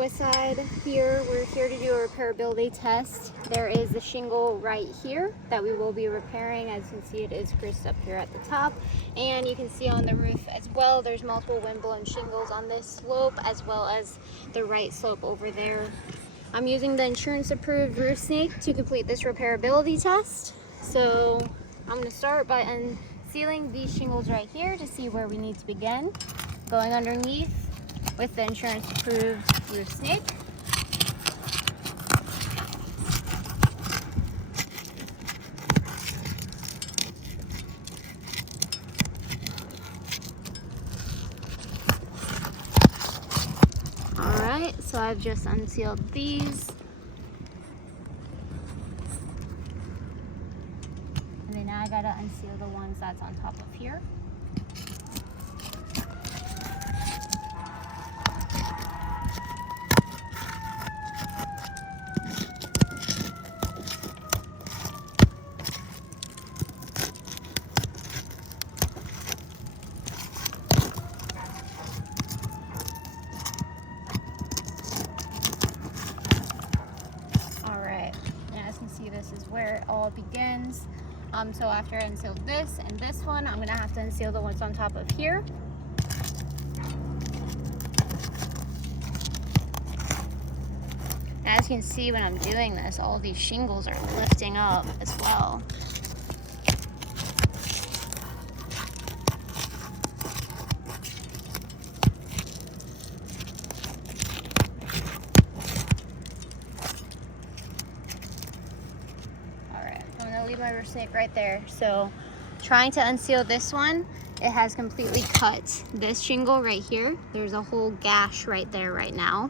west side here. We're here to do a repairability test. There is the shingle right here that we will be repairing. As you can see, it is creased up here at the top, and you can see on the roof as well, there's multiple wind-blown shingles on this slope as well as the right slope over there. I'm using the insurance approved roof snake to complete this repairability test. So I'm going to start by unsealing these shingles right here to see where we need to begin. Going underneath with the insurance approved roof snake. Alright, so I've just unsealed these. And then now I gotta unseal the ones that's on top of here. This is where it all begins. So after I unseal this and this one, I'm gonna have to unseal the ones on top of here. As you can see, when I'm doing this, all these shingles are lifting up as well. Leave my roof snake right there. So trying to unseal this one, it has completely cut this shingle right here. There's a whole gash right there right now,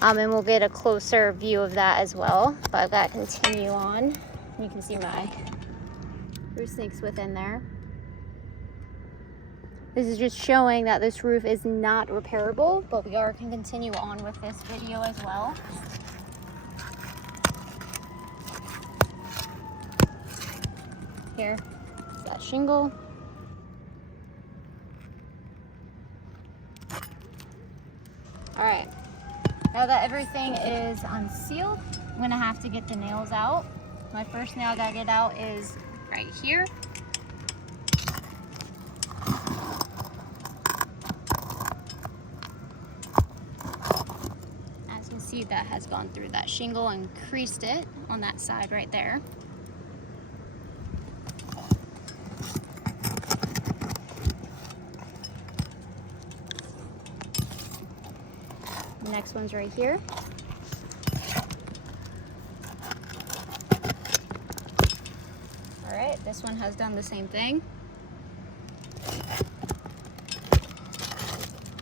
and we'll get a closer view of that as well, but I've got to continue on. You can see my roof snakes within there. This is just showing that this roof is not repairable, but we are going to continue on with this video as well. Here is that shingle. All right, now that everything is unsealed, I'm gonna have to get the nails out. My first nail I gotta get out is right here. As you can see, that has gone through that shingle and creased it on that side right there. The next one's right here. All right, this one has done the same thing.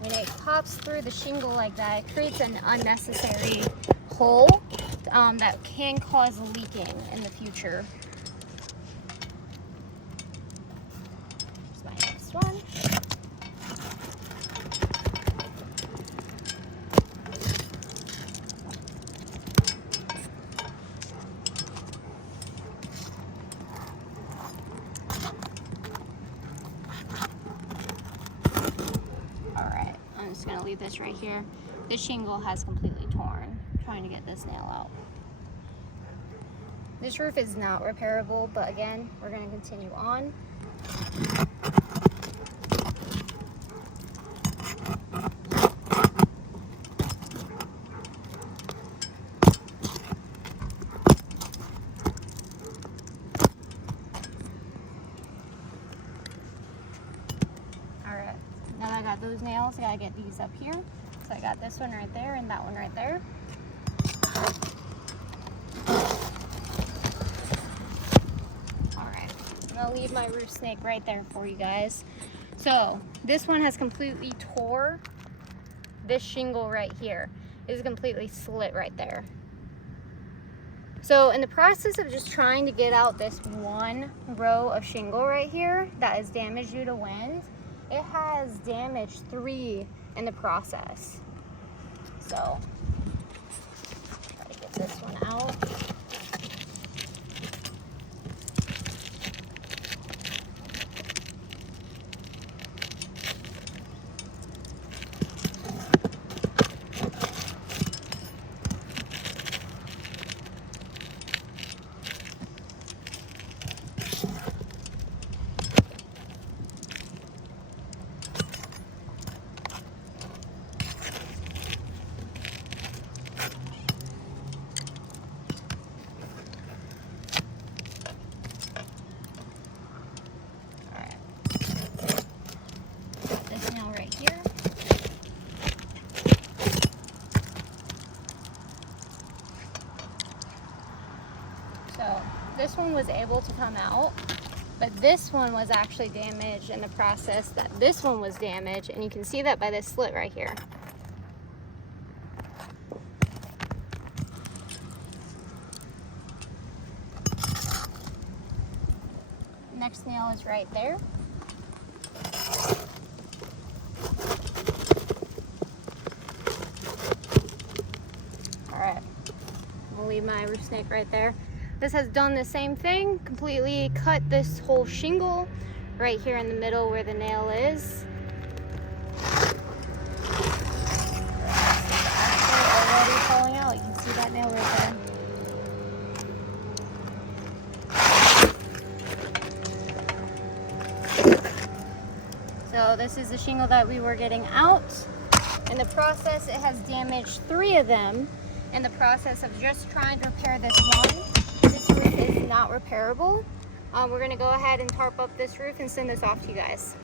When it pops through the shingle like that, it creates an unnecessary hole that can cause leaking in the future. Here's my next one. I'm just gonna leave this right here. This shingle has completely torn. I'm trying to get this nail out. This roof is not repairable, but again, we're gonna continue on. Now that I got those nails, I gotta get these up here. So I got this one right there and that one right there. Alright, I'm gonna leave my roof snake right there for you guys. So this one has completely tore this shingle right here. It is completely slit right there. So in the process of just trying to get out this one row of shingle right here that is damaged due to wind, it has damaged 3 in the process. So, try to get this one out. this one was able to come out, but this one was actually damaged in the process that this one was damaged, and you can see that by this slit right here. Next nail is right there. All right, I'll leave my roof snake right there. This has done the same thing, completely cut this whole shingle right here in the middle where the nail is. It's actually already falling out. You can see that nail right there. So this is the shingle that we were getting out. In the process, it has damaged 3 of them. In the process of just trying to repair this one, this roof is not repairable. We're gonna go ahead and tarp up this roof and send this off to you guys.